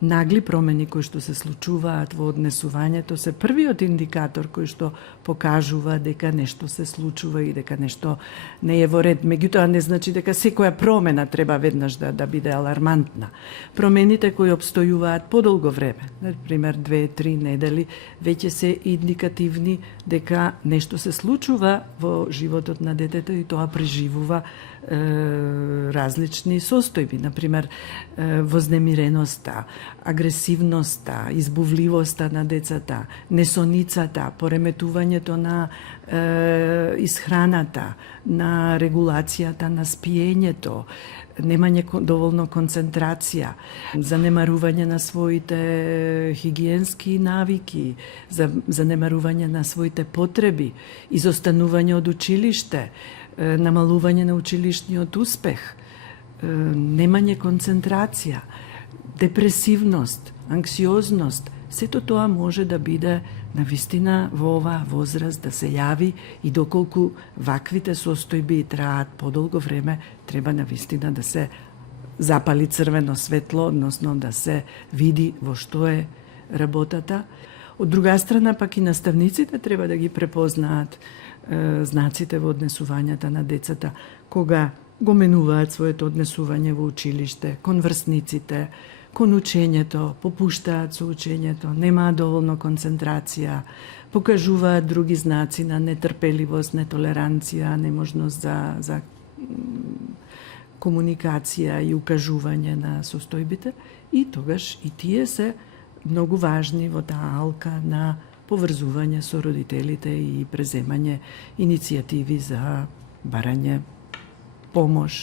нагли промени кои што се случуваат во однесувањето се првиот индикатор кој што покажува дека нешто се случува и дека нешто не е во ред. Меѓутоа не значи дека секоја промена треба веднаш да биде алармантна. Промените кои обстојуваат подолго време, например 2-3 недели, веќе се индикативни дека нешто се случува во животот на детето и тоа преживува различни состојби, например вознемиреноста, агресивноста, избувливоста на децата, несоницата, пореметувањето на исхраната, на регулацијата на спиењето, немање доволно концентрација, занемарување на своите хигиенски навики, занемарување на своите потреби, изостанување од училиште, намалување на училишниот успех, немање концентрација, депресивност, анксиозност, сето тоа може да биде навистина во оваа возраст да се јави и доколку ваквите состојби траат подолго време, треба навистина да се запали црвено светло, односно да се види во што е работата. Од друга страна, пак и наставниците треба да ги препознаат знаците во однесувањата на децата, кога го менуваат своето однесување во училиште, кон врсниците, кон учењето, попуштаат со учењето, немаат доволно концентрација, покажуваат други знаци на нетрпеливост, нетолеранција, неможност за комуникација и укажување на состојбите, и тогаш и тие се многу важни во таа алка на поврзување со родителите и преземање иницијативи за барање помош